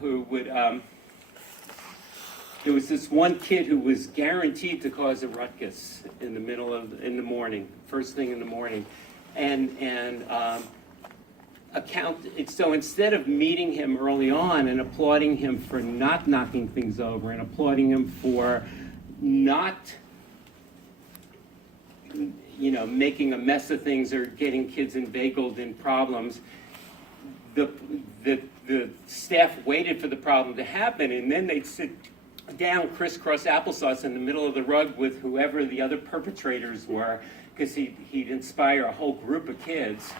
who would, there was this one kid who was guaranteed to cause a ruckus in the morning, first thing in the morning. So instead of meeting him early on and applauding him for not knocking things over and applauding him for not, making a mess of things or getting kids inveigled in problems, the staff waited for the problem to happen, and then they'd sit down crisscross applesauce in the middle of the rug with whoever the other perpetrators were, because he'd inspire a whole group of kids,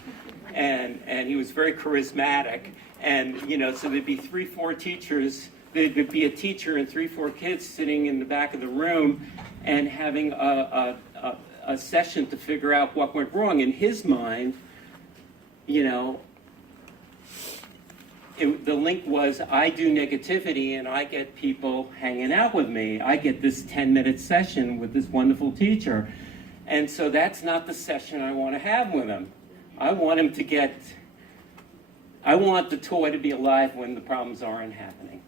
and he was very charismatic, and so there'd be 3-4 teachers. There'd be a teacher and 3-4 kids sitting in the back of the room and having a session to figure out what went wrong. In his mind, the link was, I do negativity and I get people hanging out with me. I get this 10-minute session with this wonderful teacher. And so that's not the session I want to have with him. I want the toy to be alive when the problems aren't happening.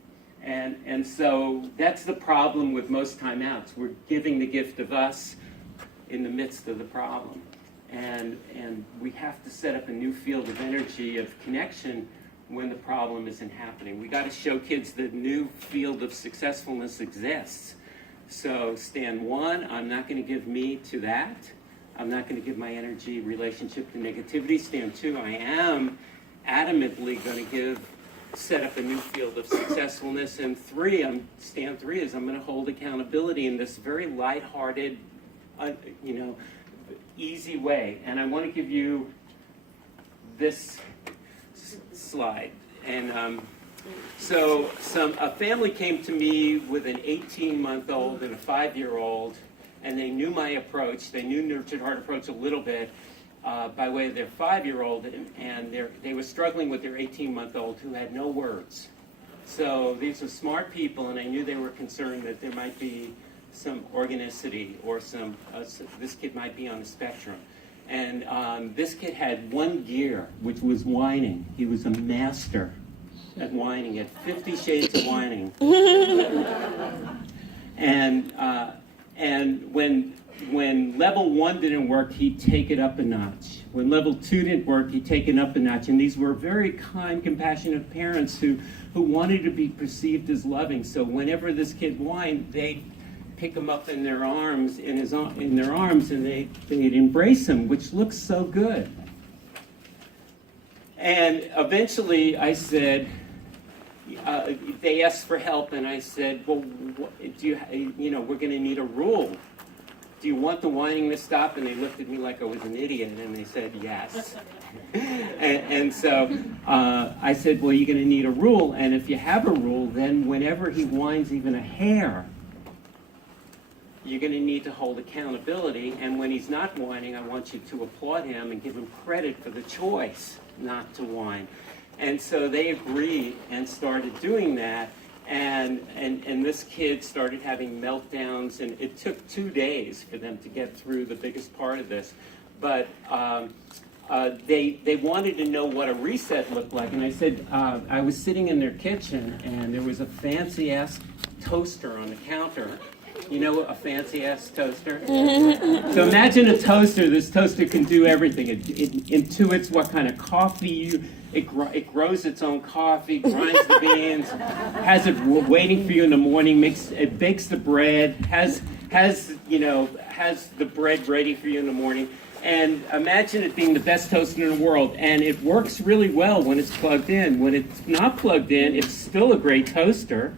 And so that's the problem with most timeouts. We're giving the gift of us in the midst of the problem. And we have to set up a new field of energy, of connection, when the problem isn't happening. We got to show kids that new field of successfulness exists. So stand 1, I'm not going to give me to that. I'm not going to give my energy relationship to negativity. Stand 2, I am adamantly going to set up a new field of successfulness. And stand 3 is I'm going to hold accountability in this very lighthearted, easy way. And I want to give you this slide. And a family came to me with an 18-month-old and a 5-year-old, and they knew my approach. They knew Nurtured Heart approach a little bit by way of their 5-year-old, and they were struggling with their 18-month-old who had no words. So these were smart people, and I knew they were concerned that there might be some organicity or this kid might be on the spectrum. And this kid had one gear, which was whining. He was a master at whining, at 50 shades of whining. And when level 1 didn't work, he'd take it up a notch. When level 2 didn't work, he'd take it up a notch. And these were very kind, compassionate parents who wanted to be perceived as loving. So whenever this kid whined, they'd pick him up in their arms, and they'd embrace him, which looks so good. And eventually I said, they asked for help, and I said, well, we're going to need a rule. Do you want the whining to stop? And they looked at me like I was an idiot, and they said, yes. and so I said, well, you're going to need a rule, and if you have a rule, then whenever he whines even a hair, you're going to need to hold accountability, and when he's not whining, I want you to applaud him and give him credit for the choice not to whine. And so they agreed and started doing that, and this kid started having meltdowns, and it took 2 days for them to get through the biggest part of this. But they wanted to know what a reset looked like, and I said, I was sitting in their kitchen, and there was a fancy-ass toaster on the counter. You know, a fancy-ass toaster? So imagine a toaster. This toaster can do everything. It intuits what kind of coffee it grows its own coffee, grinds the beans, has it waiting for you in the morning, it bakes the bread, has the bread ready for you in the morning. And imagine it being the best toaster in the world. And it works really well when it's plugged in. When it's not plugged in, it's still a great toaster.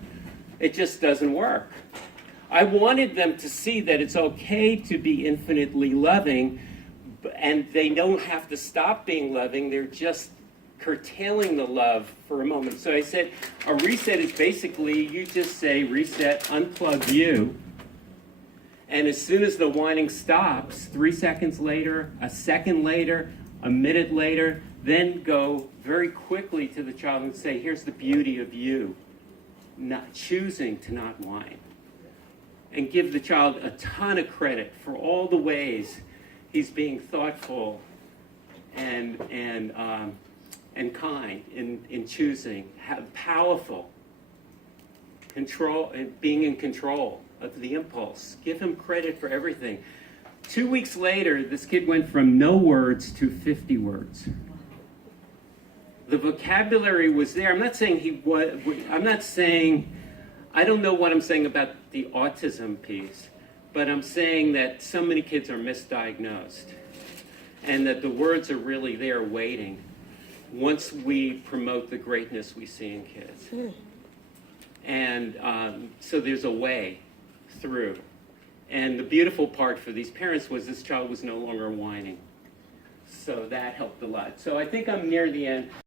It just doesn't work. I wanted them to see that it's okay to be infinitely loving, and they don't have to stop being loving. They're just curtailing the love for a moment. So I said, a reset is basically, you just say, reset, unplug you, and as soon as the whining stops, 3 seconds later, a second later, a minute later, then go very quickly to the child and say, here's the beauty of you, not choosing to not whine. And give the child a ton of credit for all the ways he's being thoughtful and kind in choosing, powerful control and being in control of the impulse. Give him credit for everything. 2 weeks later, this kid went from no words to 50 words. The vocabulary was there. I'm not saying I don't know what I'm saying about the autism piece, but I'm saying that so many kids are misdiagnosed and that the words are really there waiting once we promote the greatness we see in kids. And so there's a way through. And the beautiful part for these parents was this child was no longer whining. So that helped a lot. So I think I'm near the end.